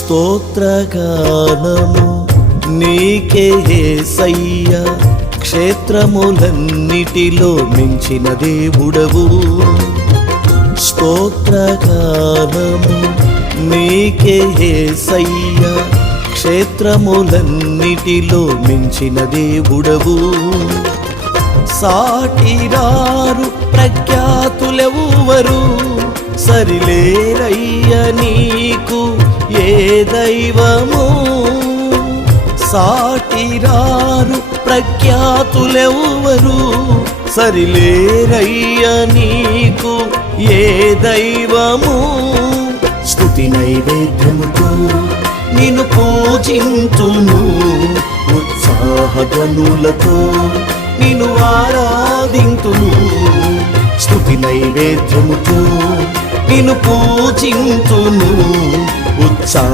స్తోత్రగానము నీకే యేసయ్యా, క్షేత్రములన్నిటిలో మించిన దేవుడవు. స్తోత్రగానము నీకే యేసయ్యా, క్షేత్రములన్నిటిలో మించిన దేవుడవు. సాటిరారు ప్రఖ్యాతులెవ్వరు, సరిలేరయ్య నీకు ఏ దైవము. సాటిరారు ప్రఖ్యాతులెవ్వరు, సరిలేరయ్య నీకు ఏ దైవము. స్తుతి నైవేద్యముతో నిన్ను పూజింతును, ఉత్సాహధ్వనులతో నిన్ను ఆరాధింతును. స్తుతి నైవేద్యముతో నిన్ను పూజింతును, ఉత్సాహ